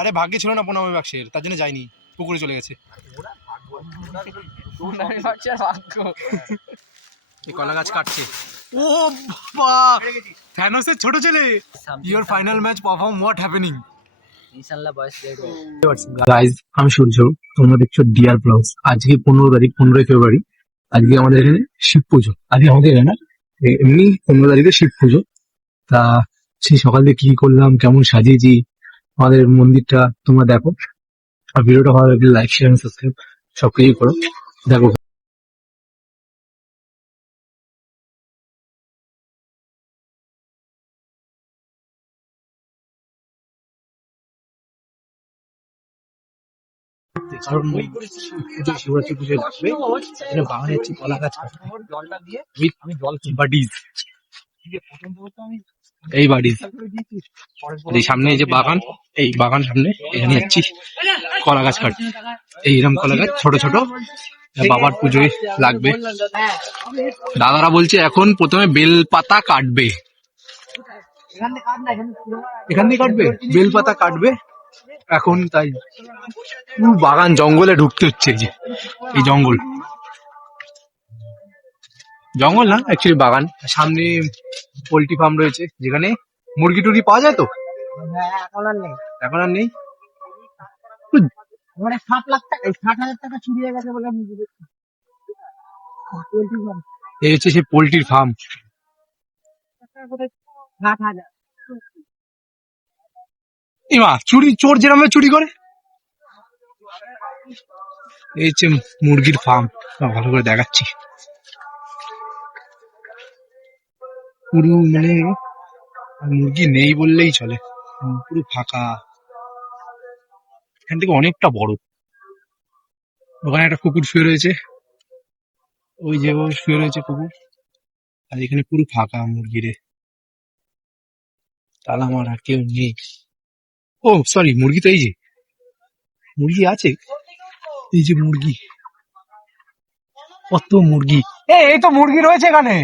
আরে ভাগ্যে ছিল না 15 বাক্সের, তার জন্য যায়নি, পুকুরে চলে গেছে। কলা গাছ কাটছে। ও বাবা, থ্যানোসের ছোট ছেলে। Your final match perform, what happening? ইনশাআল্লাহ বয়স রেড হবে। গাইস, আমি সূর্য, তোমরা দেখছো ডিয়ার ব্লগস। আজকে 15 তারিখ, 15 ফেব্রুয়ারি। আজকে আমাদের এখানে শিব পুজো। আজকে আমাদের এখানে এমনি 15 তারিখে শিব পুজো। তা সেই সকাল থেকে কি করলাম, কেমন সাজিয়েছি আমাদের মন্দিরটা, তোমরা দেখো। আর ভিডিওটা ভালো লাগলে লাইক, শেয়ার, সাবস্ক্রাইব সবকিছু করো, দেখো। কারণ পুজো, শিবরাত্রি পুজোয় লাগবে, এখানে বাগানে যাচ্ছি কলা গাছ কাটতে উইথ বাডিজ। এই বাড়ি, এই সামনে এই যে বাগান, এই বাগান সামনে, এখানে যাচ্ছি কলা গাছ কাটতে। এইরকম কলা গাছ ছোট ছোট, বাবার পুজোয় লাগবে। দাদারা বলছে এখন প্রথমে বেল পাতা কাটবে, এখান দিয়ে কাটবে, বেল পাতা কাটবে এখন। তাই বাগান জঙ্গলে ঢুকতে হচ্ছে। এই যে এই জঙ্গল, জঙ্গল না অ্যাকচুয়ালি বাগান। সামনে পোল্ট্রি ফার্ম রয়েছে, যেখানে মুরগি টুরগি পাওয়া যায়। তো এখন আর নেই। 60,000 টাকা চুরি হয়ে গেছে বলে এই হচ্ছে সেই পোল্ট্রির ফার্ম। এমা চুরি, চোর যেরকম চুরি করে। এই হচ্ছে মুরগির ফার্ম, ভালো করে দেখাচ্ছি। পুরো মানে মুরগি নেই বললেই চলে, পুরো ফাঁকা। এখান থেকে অনেকটা বড়। ওখানে একটা কুকুর শুয়ে রয়েছে, ওই যে ও শুয়ে রয়েছে কুকুর। আর এখানে পুরো ফাঁকা মুরগিরে, তালা মারা, কেউ নেই। ও সরি, মুরগি তো এই যে মুরগি আছে, এই যে মুরগি, কত মুরগি। এই তো মুরগি রয়েছে এখানে।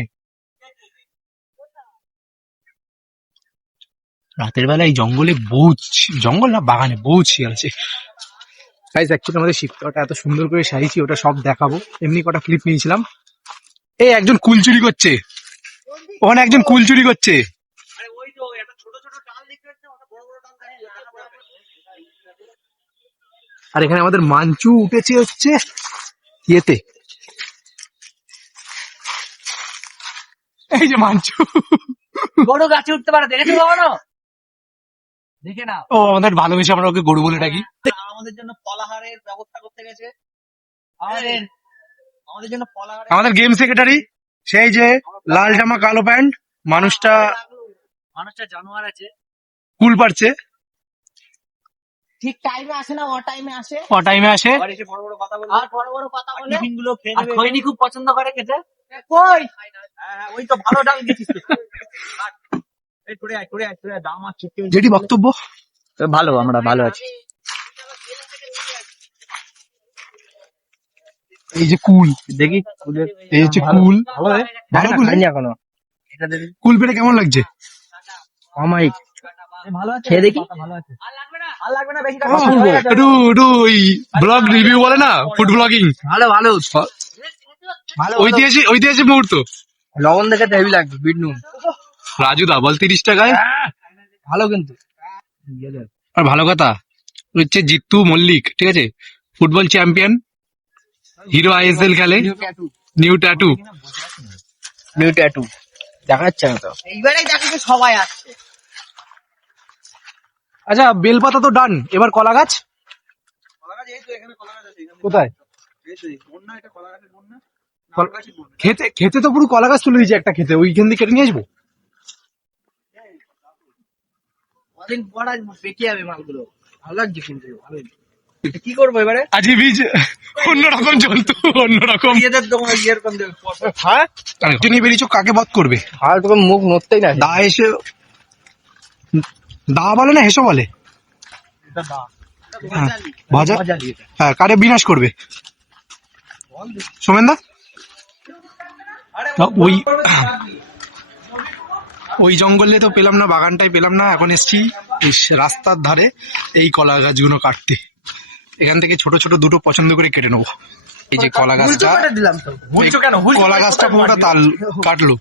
রাতের বেলা এই জঙ্গলে বহুত, জঙ্গল না বাগানে বহুত শিয়াল আছে। গাইস, অ্যাকচুয়ালি আমাদের শিবটাটা এত সুন্দর করে সাজিয়েছি, ওটা সব দেখাবো। এমনি কটা ক্লিপ নিয়েছিলাম। এই একজন কুল চুরি করছে, ওখানে একজন কুল চুরি করছে। আর এখানে আমাদের মাঞ্চু উঠেছে হচ্ছে ইয়েতে, এই যে মাঞ্চু বড় গাছে উঠতে পারে, দেখেছো কখনো? দেখে না, ও আমাদের ভালোবেসে আমরা ওকে গরু বলে ডাকি। আমাদের জন্য ফলাহারের ব্যবস্থা করতে গেছে। আমাদের জন্য ফলাহার, আমাদের গেম সেক্রেটারি, সেই যে লাল জামা কালো প্যান্ট মানুষটা জানোয়ার আছে, কুল পারছে। ঠিক টাইমে আসে না, ও টাইমে আসে, ও টাইমে আসে, আর এসে বড় বড় কথা বলে, আর বড় বড় কথা বলে, টিফিন গুলো খেয়ে নেবে। খৈনি খুব পছন্দ করে খেতে। কই? হ্যাঁ, ওই তো ভালো ডাল দিছিস তো। এই করে আয়, করে আয়, করে আয়, দাম আর চিপকে। যেটি বক্তব্য ভালো, আমরা ভালো আছি। এই যে কুল, দেখি এই হচ্ছে কুল। ভালো কুল, এখনো কুল পেটে কেমন লাগছে? অমায়িক, ভালো আছে, খেয়ে দেখি। ভালো আছে, আর লাগবে না বেশি টাকা। একটু একটু ওই ব্লগ রিভিউ বলে না, ফুড ব্লগিং। ভালো ভালো ভালো, ঐতিহাসিক মুহূর্ত। লবণ দেখে হেভি লাগবে, বিট নুন। রাজুদা বল 30 টাকায় ভালো কিন্তু। আর ভালো কথা হচ্ছে জিতু মল্লিক, ঠিক আছে, ফুটবল চ্যাম্পিয়ন, হিরো আইএসএল খেলে, নিউ ট্যাটু। দেখা যাচ্ছে না তো, এইবারেই দেখো সবাই আসছে। আচ্ছা, বেলপাতা তো ডান, এবার কলা গাছ। কোথায়? খেতে খেতে তো পুরো কলা গাছ তুলে দিয়েছে একটা খেতে, ওইখান দিয়ে কেটে নিয়ে আসবো। কদিন পর আজ বেঁকে যাবে মালগুলো, ভালো লাগছে কিন্তু, ভালো। কি করবো এবারে? আজকে বীজ অন্যরকম চলতো, অন্যরকম। ইয়েদের দোকান ইয়ের কোন দেবে? হ্যাঁ, তুমি বেরিয়েছো, কাকে বধ করবে? আর তোকে মুখ নড়তেই না, দা এসে দা বলে না, হেসো বলে। হ্যাঁ, ভাজা, হ্যাঁ, কারে বিনাশ করবে? সোমেন দা। ওই ওই জঙ্গলে তো পেলাম না, বাগানটাই পেলাম না, এখন এসছি এই রাস্তার ধারে এই কলা গাছগুলো কাটতে। এখান থেকে ছোট ছোট দুটো পছন্দ করে কেটে নেবো। এই যে কলা গাছটা, দিলাম তো ভুলছো কেন? কলা গাছটা পুরোটা তাল কাটলো।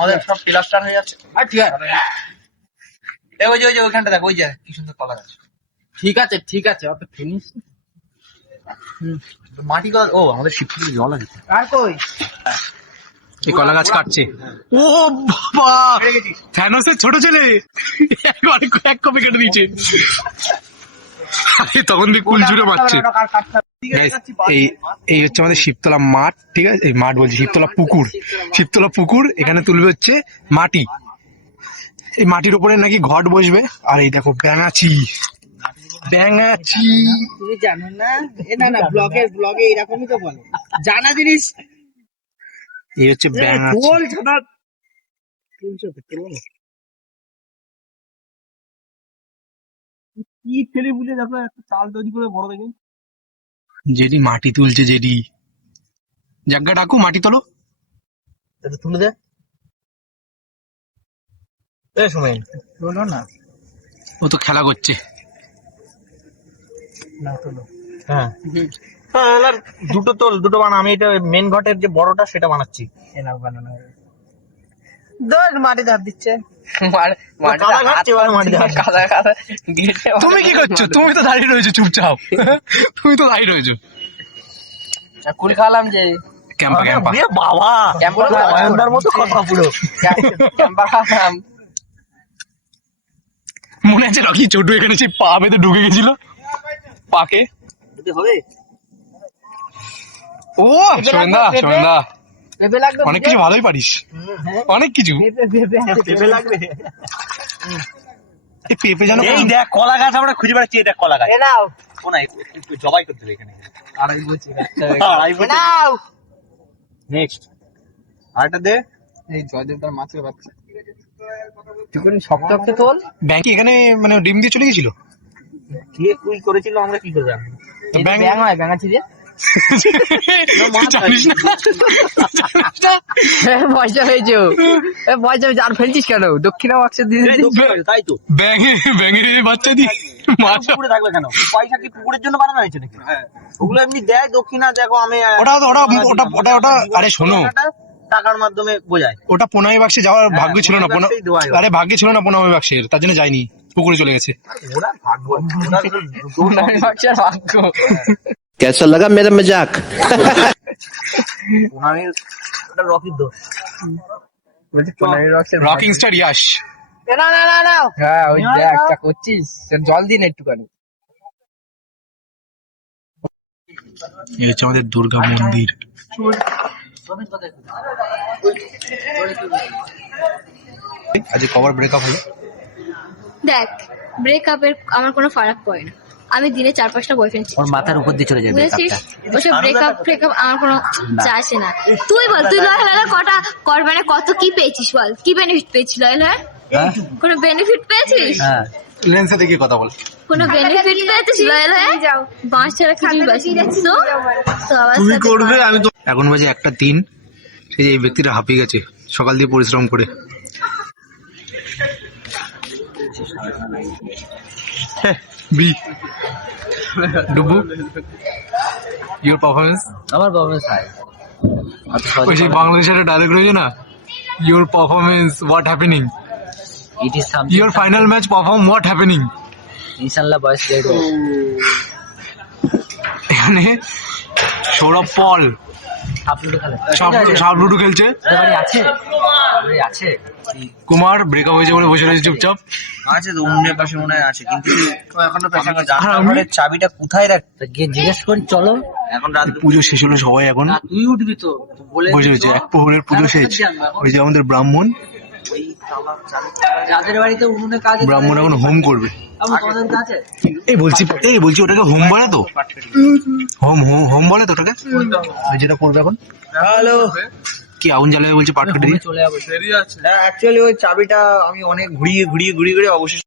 আমাদের সব প্লাস্টার হয়ে যাচ্ছে। আর ঠিক আছে, এই ওই যে ওইখানটা দেখো, ওই যে কি সুন্দর কলা গাছ। ঠিক আছে অত ফিনিশ মাটি কলা। ও আমাদের শিবপুরে জল আছে আর কই? এই কলা গাছ কাটছে। ও বাবা, থ্যানোসের ছোট ছেলে এক কপি কেটে দিয়েছে। আরে তখন দিয়ে কুল জুড়ে মারছে। এই হচ্ছে আমাদের শিবতলা মাঠ, ঠিক আছে? এই মাঠ বলছি, শিবতলা পুকুর। শিবতলা পুকুর, এখানে তুলবে হচ্ছে মাটি। এই মাটির উপরে নাকি ঘট বসবে। আর এই দেখো ব্যাঙাচি, ব্যাঙাচি। তুমি জানো না? না ব্লগে এরকমই তো বলে, জানা জিনিস। এই হচ্ছে ব্যাঙাচি। কি ছেলে বুঝে দেখো, একটা চাল তৈরি করে বড় দেখে। যেটি মাটি তুলছে, যেটি জায়গা ডাকু মাটি তোলো, তুলে দে। সময় তোলো না, ও তো খেলা করছে। না তোলো। হ্যাঁ দুটো তোল, দুটো বানা। আমি এটা মেন ঘটের যে বড়টা সেটা বানাচ্ছি। বানানো মাটি ধার দিচ্ছে। তুমি কি করছো? তুমি তো দাঁড়িয়ে রয়েছো চুপচাপ। তুমি তো দাঁড়িয়ে রয়েছো। কুল খাওয়ালাম যে ক্যাম্পা ক্যাম্পা। বাবা ক্যাম্পার মতো কথা পুরো। ক্যাম্পা খাওয়ালাম। মনে আছে রকি ছোট এখানে সেই পা বেঁধে ঢুকে গেছিল পাকে। হবে ও সোমেনদা, সোমেনদা পেঁপে লাগবে, অনেক কিছু ভালোই পারিস, অনেক কিছু। পেঁপে লাগবে। এই পেঁপে যেন, এই দেখ কলা গাছ আমরা খুঁজে বেড়াচ্ছি। এটা কলা গাছ। নাও ও না, একটু জবাই করতে হবে এখানে। আড়াই বছর নাও। নেক্সট আরেকটা দে। এই জয়দেব তার মাছের বাচ্চা তুই শক্ত শক্ত তোল। ব্যাংকে এখানে মানে ডিম দিয়ে চলে গেছিল। কে কুই করেছিল, আমরা কি করে জানবো? ব্যাঙ ব্যাঙ হয়, ব্যাঙাচি দিয়ে জানিস না? পয়সা হয়েছে, পয়সা হয়েছে। আর ফেলছিস কেন? দক্ষিণা বাক্সে দিয়ে তাই তো। ব্যাঙের বাচ্চা দিয়ে মাছ পুকুরে থাকবে কেন? পয়সা কি পুকুরের জন্য বানানো হয়েছে নাকি? ওগুলো এমনি দেয় দক্ষিণা। দেখো আমি ওটা আরে শোনো, টাকার মাধ্যমে বোঝায়। ওটা পোনামি বাক্সে যাওয়ার ভাগ্য ছিল না। আরে ভাগ্যে ছিল না পোনামি বাক্সের, তার জন্য যায়নি, পুকুরে চলে গেছে। ওরা ভাগ্য, পোনামি বাক্সের ভাগ্য। कैसा लगा मेरा मजाक? পোনামির ওটা রকির দোষ। Rocking star Yash. না হ্যাঁ ওই একটা করছিস, জল দিন একটুখানি। এই হচ্ছে আমাদের দুর্গা মন্দির। আজকে কবার ব্রেকআপ হলো? দেখ, ব্রেকআপের আমার কোনো ফারাক পড়ে না। আমি দিনে 4-5টা বয়ফ্রেন্ড ওর মাথার উপর দিয়ে চলে যাবে। বুঝেছিস? ওসব ব্রেকআপ আমার কোনো যা আসে না। তুই বল, তুই লয়াল কটা কর, মানে কত কি পেয়েছিস বল? কি বেনিফিট পেয়েছিস লয়াল? কোনো বেনিফিট পেয়েছিস? হ্যাঁ লেন্সে দেখিয়ে কথা বল। কোনো বেনিফিট পেয়েছিস লয়াল হয়ে? বাঁশ ছাড়া কিছুই পাচ্ছিস তো আবার তুমি করবে, আমি তো। এখন বাজে 1:03। সেই যে এই ব্যক্তিটা হাঁপিয়ে গেছে সকাল দিয়ে পরিশ্রম করে। বি ডুবু, ইউর পারফরমেন্স। আমার পারফরমেন্স হাই। ওই সেই বাংলাদেশের ডায়লগ রয়েছে না, your performance what happening, it is something. Your final match perform what happening. ইনশাআল্লাহ বয়স দেখো। এখানে সৌরভ পল আপনি খেলে সাপ লুডু খেলছে। আছে আছে কুমার ব্রেকআপ হয়েছে বলে বসে রয়েছে চুপচাপ। আছে তো অন্যের পাশে মনে হয় আছে, কিন্তু এখনো জানার চাবিটা কোথায় রাখতে গিয়ে জিজ্ঞেস করি। চলো এখন রাত পুজো শেষ হলো, সবাই এখন তুই উঠবি তো বসে রয়েছে। এক প্রহরের পুজো শেষ। ওই যে আমাদের ব্রাহ্মণ, যাদের বাড়িতে উনুনে কাজ ব্রাহ্মণ এখন হোম করবে। তোমাদের কাছে এই বলছি ওটাকে হোম বলে তো? হোম বলে তো ওটাকে? ওই যেটা করবে এখন হ্যালো কি আগুন জ্বালাবে বলছে, পাট কেটে দিয়ে চলে যাবো। অ্যাকচুয়ালি ওই চাবিটা আমি অনেক ঘুরিয়ে অবশেষে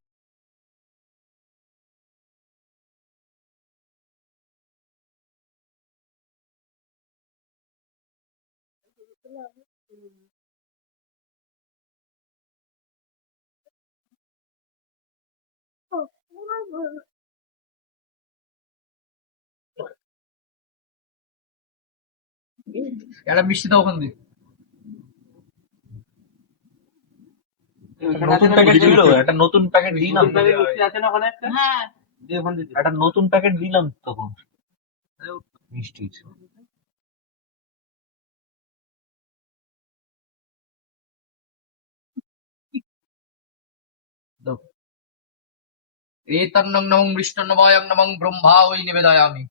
একটা মিষ্টি দাও ওখান দিয়ে। নতুন প্যাকেট ছিল, একটা নতুন প্যাকেট দিলাম, হ্যাঁ একটা নতুন প্যাকেট দিলাম তখন মিষ্টি। এতন্নং নমং বিষ্ণুনবায়ং নমং ব্রহ্মা ওই নিবেদয়ামি।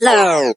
No.